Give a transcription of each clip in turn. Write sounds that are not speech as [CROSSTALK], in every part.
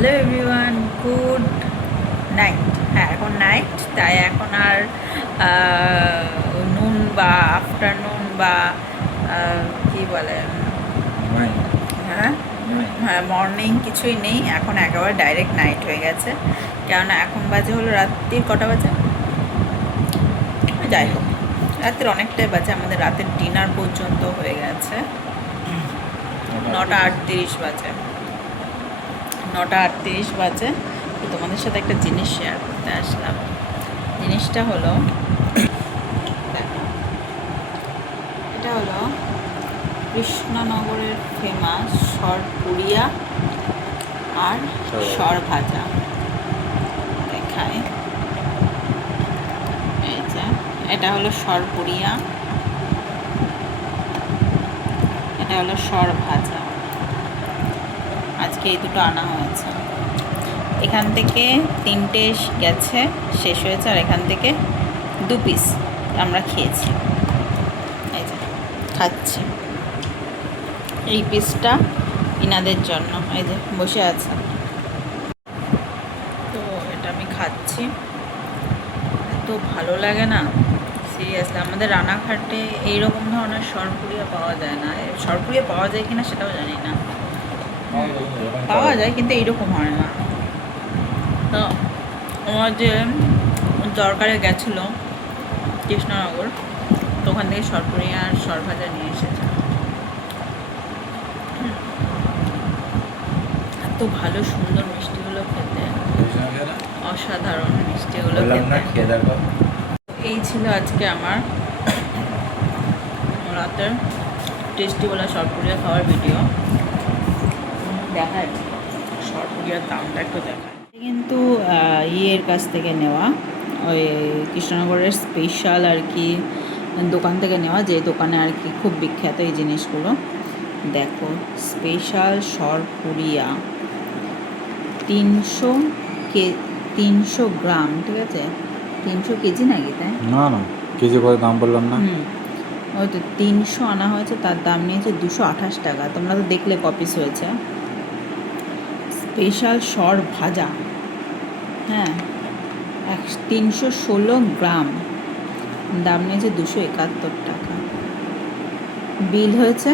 Hello everyone good night হ্যাঁ এখন night তাই এখন আর নুন বা আফটারনুন বা কি বলে? হ্যাঁ? হ্যাঁ মর্নিং কিছুই নেই এখন একেবারে ডাইরেক্ট নাইট হয়ে গেছে। কেননা এখন বাজে হলো রাত্রির কটা বাজে? যাই হোক রাত্রির অনেকটাই বাজে আমাদের রাতের ডিনার পর্যন্ত হয়ে গেছে। নটা আটত্রিশ বাজে। নটা আটত্রিশ বাজে। তো তোমাদের সাথে একটা জিনিস শেয়ার করতে আসলাম। জিনিসটা হলো দেখো এটা হলো কৃষ্ণনগরের ফেমাস সর সরপুরিয়া আর সর- ভাজা। দেখায় এই যে এটা হলো সর সরপুরিয়া এটা হলো সর ভাজা। আজকে এই দুটো আনা হয়েছে। এখান থেকে তিনটে গেছে, শেষ হয়েছে, আর এখান থেকে দু পিস আমরা খেয়েছি। এই যে, খাচ্ছি। এই পিসটা ইনাদের জন্য, এই যে, বসে আছে। তো এটা আমি খাচ্ছি। এত ভালো লাগে না সিরিয়াসলি আমাদের রানাঘাটে এইরকম ধরনের সরপুরিয়া পাওয়া যায় না। সরপুরিয়া পাওয়া যায় কিনা সেটাও জানি না। পাওয়া যায় কিন্তু এইরকম হয় না। তো আমার যে দরকারে গেছিল কৃষ্ণনগর তো ওখান থেকে সরপুরিয়া আর সরভাজা নিয়ে এসেছে। এত ভালো সুন্দর মিষ্টিগুলো খেতে। অসাধারণ মিষ্টিগুলো খেতে। এই ছিল আজকে আমার রাতের টেস্টিওয়ালা সরপুরিয়া খাওয়ার ভিডিও। দেখায়? দামটা একটু দেখায়। কিন্তু ইয়ের কাছ থেকে নেওয়া। ওই কৃষ্ণনগরের স্পেশাল আর কি দোকান থেকে নেওয়া যে দোকানে আর কি খুব বিখ্যাত এই জিনিসগুলো। দেখো স্পেশাল সরপুরিয়া তিনশো কে তিনশো গ্রাম ঠিক আছে? তিনশো কেজি নাকি তাই? না না কেজি করে দাম বললাম না। হুম। ওই তো তিনশো আনা হয়েছে তার দাম নিয়েছে দুশো আঠাশ টাকা। তোমরা তো দেখলে কপিস হয়েছে। স্পেশাল সর ভাজা। হ্যাঁ এক তিনশো ষোলো গ্রাম। দাম নিয়েছে দুশো একাত্তর টাকা। বিল হয়েছে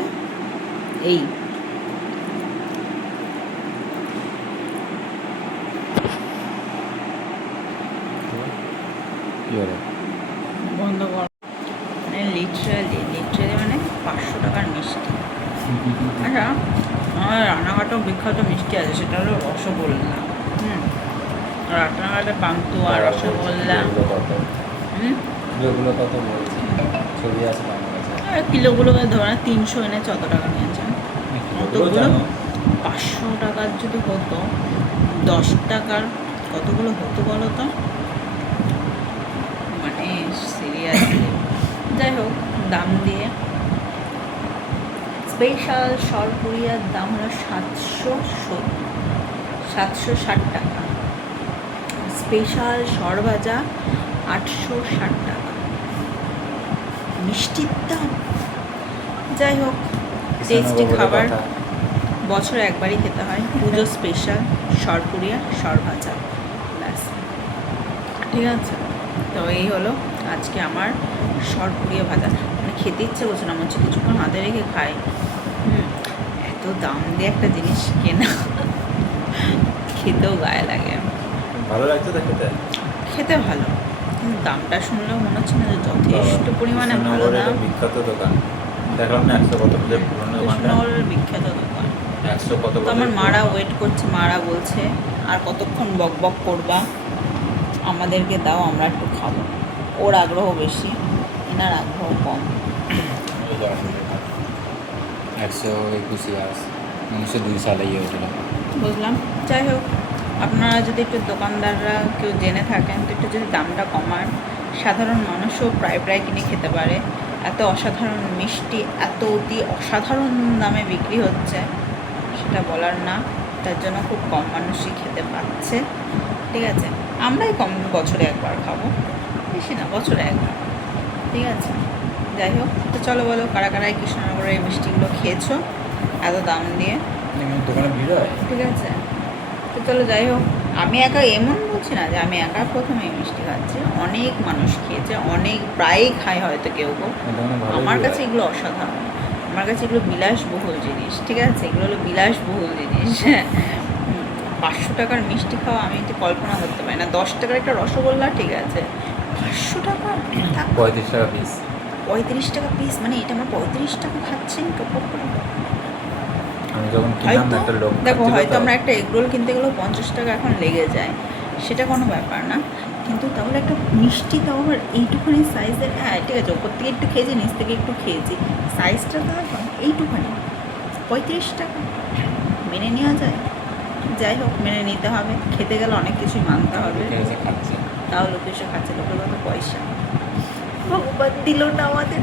এই। বন্ধ কর। মানে লিটারালি লিটারালি মানে পাঁচশো টাকার মিষ্টি। আচ্ছা আমার রান্নাঘাটেও বিখ্যাত মিষ্টি আছে সেটা হলো রসগোল্লা। হুম রান্নাঘাটে পান্তুয়া রসগোল্লা। হুম? কত ছবি আছে কিলোগুলো ধরে না তিনশো এনেছে অত টাকা নিয়েছে। এগুলো পাঁচশো টাকার যদি হতো দশ টাকার কতগুলো হতো বলো তো? মানে সিরিয়াসলি যাই হোক দাম দিয়ে স্পেশাল সরপুরিয়ার দাম হলো সাতশো সাতশো ষাট টাকা। স্পেশাল সরভাজা আটশো ষাট টাকা। মিষ্টির দাম। যাই হোক টেস্টি খাবার। বছরে একবারই খেতে হয়। পুজো স্পেশাল সরপুরিয়া সরভাজা। ব্যাস। ঠিক আছে? তো এই হলো আজকে আমার সরপুরিয়া ভাজা। মানে খেতে ইচ্ছে করছে না মনে হচ্ছে কিছুক্ষণ হাতে রেখে খাই। হুম এত দাম দিয়ে একটা জিনিস কেনা খেতেও গায়ে লাগে। ভালো লাগছে তো খেতে? খেতে ভালো কিন্তু দামটা শুনলেও মনে হচ্ছে না যে যথেষ্ট পরিমাণে ভালো দাম। বিখ্যাত দোকান। দেখলাম না একশো কত পুরনো কৃষ্ণনগরের বিখ্যাত দোকান। একশো কত তো আমার মারা ওয়েট করছে মারা বলছে আর কতক্ষণ বক বক করবা? আমাদেরকে দাও আমরা একটু খাব। ওর আগ্রহ বেশি এনার আগ্রহ কম। [CLEARS THROAT] একশো একুশে আস উনিশশো দুই সালে ইয়ে হয়েছিল। বুঝলাম। যাই হোক, আপনারা যদি একটু দোকানদাররা কেউ জেনে থাকেন, তো একটু যদি দামটা কমান। সাধারণ মানুষও প্রায় প্রায় কিনে খেতে পারে। এত অসাধারণ মিষ্টি, এত অতি অসাধারণ দামে বিক্রি হচ্ছে, সেটা বলার না। তার জন্য খুব কম মানুষই খেতে পাচ্ছে। ঠিক আছে, আমরাই কম বছরে একবার খাব। বেশি না, বছরে একবার। ঠিক আছে? যাই হোক তো চলো বলো কারা কারা এই কৃষ্ণনগরের এই মিষ্টিগুলো খেয়েছো? এত দাম দিয়ে? দোকানে ভিড় হয়? ঠিক আছে। তো চলো যাই হোক আমি একা এমন বলছি না যে আমি একা প্রথমে এই মিষ্টি খাচ্ছি। অনেক মানুষ খেয়েছে অনেক প্রায়ই খায় হয়তো কেউ কেউ। মানে আমার কাছে এগুলো অসাধারণ। আমার কাছে এগুলো বিলাসবহুল জিনিস ঠিক আছে? এগুলো হলো বিলাসবহুল জিনিস। পাঁচশো টাকার মিষ্টি খাওয়া আমি একটু কল্পনা করতে পারি না। দশ টাকার একটা রসগোল্লা ঠিক আছে? পাঁচশো টাকা? পঁয়ত্রিশ টাকা পিস পঁয়ত্রিশ টাকা পিস মানে এটা আমার পঁয়ত্রিশ টাকা খাচ্ছেন দেখো হয়তো আমরা একটা এগরোল কিনতে গেলেও পঞ্চাশ টাকা এখন লেগে যায় সেটা কোনো ব্যাপার না। কিন্তু তাহলে একটা মিষ্টি তাও আবার এইটুখানি সাইজের হ্যাঁ ঠিক আছে ওপর থেকে একটু খেয়েছি নিচ থেকে একটু খেয়েছি। সাইজটা তো এইটুখানি পঁয়ত্রিশ টাকা। মেনে নেওয়া যায়। যাই হোক মেনে নিতে হবে। খেতে গেলে অনেক কিছুই মানতে হবে। তাও এসে খাচ্ছে লোকের কত পয়সা। ভগবান দিল না আমাদের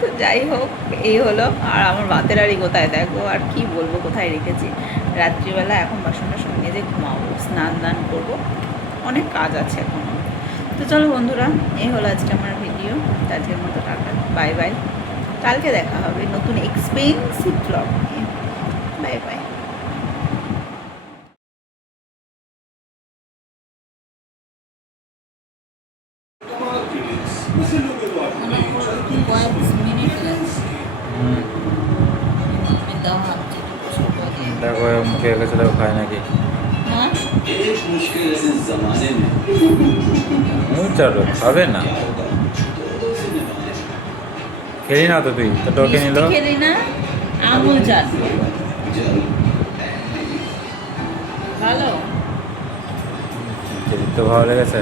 তো যাই হোক, এই হলো। আর আমার ভাতের আড়ি কোথায়? দেখো, আর কি বলব, কোথায় রেখেছি? রাত্রিবেলা এখন বাসন সঙ্গে মেজে ঘুমাবো, স্নান দান করব। অনেক কাজ আছে এখনও। তো চলো বন্ধুরা, এই হলো আজকে আমার ভিডিও আজকের মতো টাটা। Bye bye. কালকে দেখা হবে নতুন এক্সপেন্সিভ ব্লগ নিয়ে। Bye bye. দেখো মুখে গেছে খায় নাকি। হ্যাঁ? চলো খাবে না। খেলি না তো তুই? তো টোকে নিল? তো ভালো লেগেছে।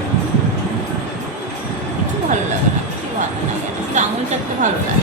ভালো লাগে আমুল তো ভালো লাগে।